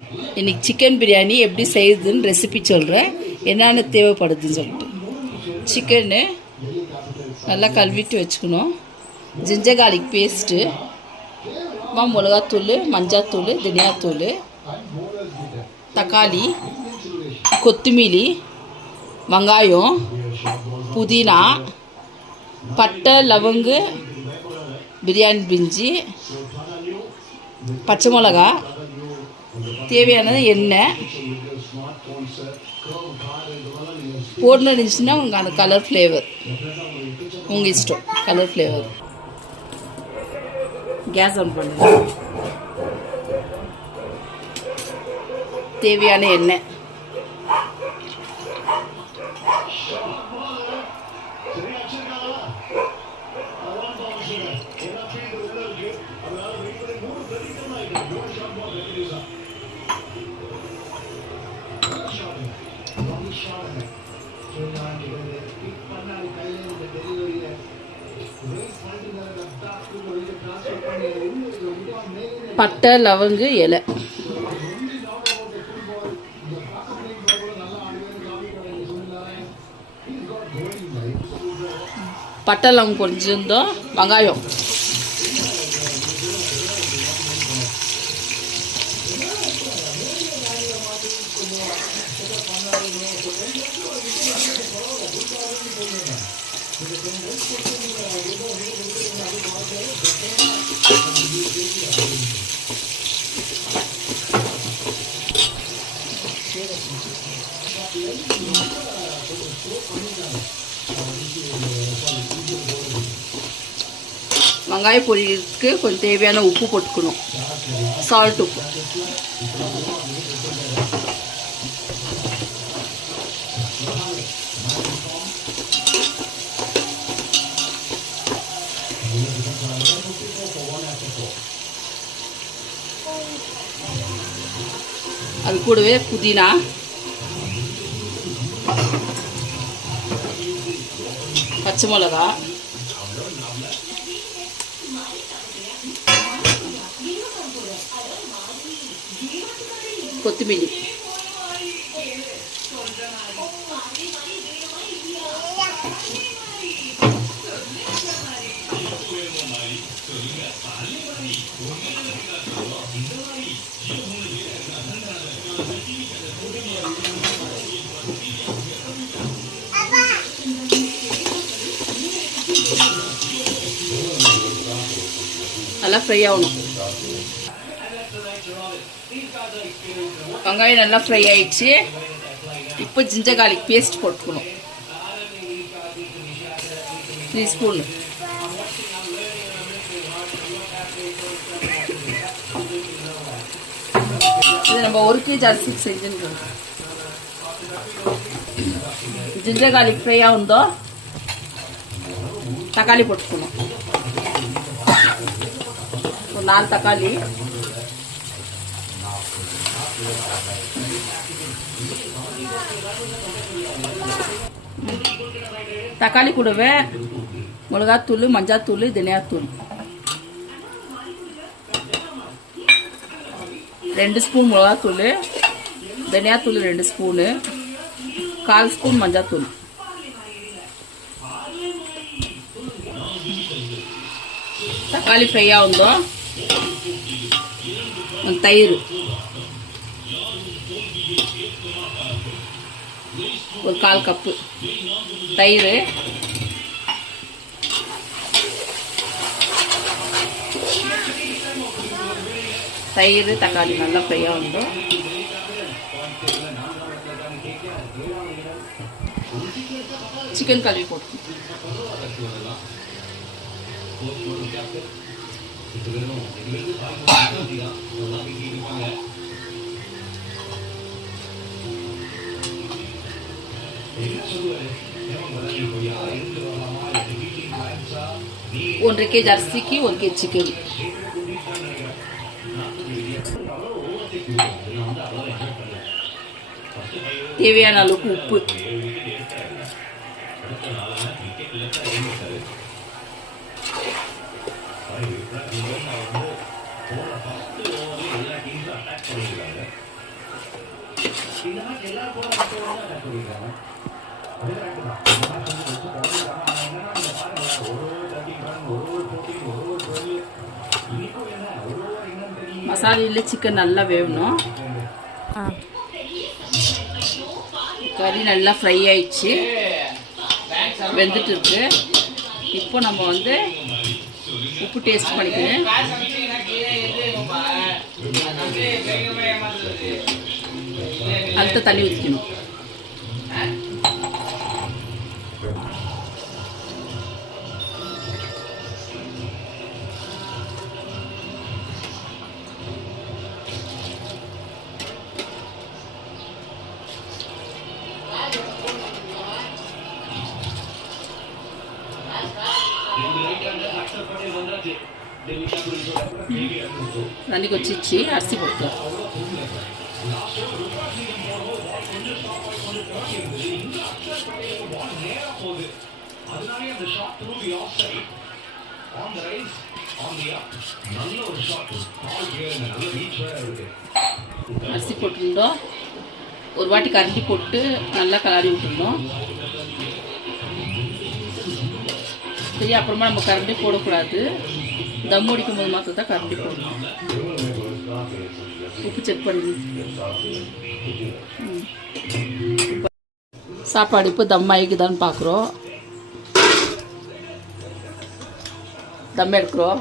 இன்றைக்கி சிக்கன் பிரியாணி எப்படி செய்யுதுன்னு ரெசிபி சொல்கிறேன், என்னென்ன தேவைப்படுதுன்னு சொல்லிட்டு. சிக்கனு நல்லா கழுவிட்டு வச்சுக்கணும். ஜிஞ்சர் கார்லிக் பேஸ்ட்டு, மிளகாத்தூள், மஞ்சாத்தூள், தனியாத்தூள், தக்காளி, கொத்தமல்லி, வெங்காயம், புதினா, பட்டை, லவங்கு, பிரியாணி பிஞ்சி, பச்சை மிளகா, தேவையானது எண்ணெய் போடணும். இருந்துச்சுன்னா உங்களுக்கு அந்த கலர் ஃப்ளேவர் உங்கள் இஷ்டம். Colour flavour. கேஸ் ஆன் பண்ணுங்க. தேவையான எண்ணெய், பட்டை, லவங்கு, இலை. பட்டை லவங்கு கொஞ்சம், வெங்காயம், வெங்காய பொரியலுக்கு கொஞ்சம் தேவையான உப்பு போட்டுக்கணும். சால்ட் உப்பு. அது கூடவே புதினா, பச்சை மிளகா, கொத்தமல்லி, நல்லா ஃப்ரை ஆகணும். வெங்காயம் நல்லா ஃப்ரை ஆயிடுச்சு. இப்போ ஜிஞ்சர் கார்லிக் பேஸ்ட் போட்டுக்கணும். 3 ஸ்பூன். இது நம்ம 1 kg அரிசிக்கு செஞ்சுருக்கோம். ஜிஞ்சர் கார்லிக் ஃப்ரை ஆகுந்தோ தக்காளி போட்டுக்கணும். ஒரு 4 தக்காளி, தக்காளி கூடவே மிளகாத்தூள், மஞ்சாத்தூள், தனியாத்தூள் 2 ஸ்பூன் மிளகாத்தூள், தனியாத்தூள் 2 ஸ்பூனு, 1/4 ஸ்பூன் மஞ்சாத்தூள். தக்காளி ஃப்ரை ஆகுந்தோ தயிர் ஒரு 1/4 கப்பு தயிர், தக்காளி நல்லா ஃப்ரை ஆகுந்தோ சிக்கன் கழுவி போட்டு ஒன்றரை kg அரிசிக்கு 1 kg சிக்கன். தேவையான அளவுக்கு உப்பு, மசாலையில் சிக்கன் நல்லா வேகணும். கறி நல்லா ஃப்ரை ஆயிடுச்சு, வெந்துட்டு இருக்கு. இப்போ நம்ம வந்து உப்பு டேஸ்ட் பண்ணிக்கணும். அடுத்த தண்ணி ஊற்றிக்கணும். தண்ணிக்கு வச்சிச்சு, அரிசி போட்டு அரிசி போட்டுருந்தோம். ஒரு வாட்டி கரண்டி போட்டு நல்லா கலரி விட்டுருந்தோம். சரி, அப்புறமா நம்ம கரண்டி போடக்கூடாது. தம் அடிக்கும் போது மாத்திரம் தான் கரண்டி போடணும். உப்பு செக் பண்ணி சாப்பாடு இப்போ தம் ஆகிக்குதான்னு பார்க்குறோம். தம் எடுக்கிறோம்.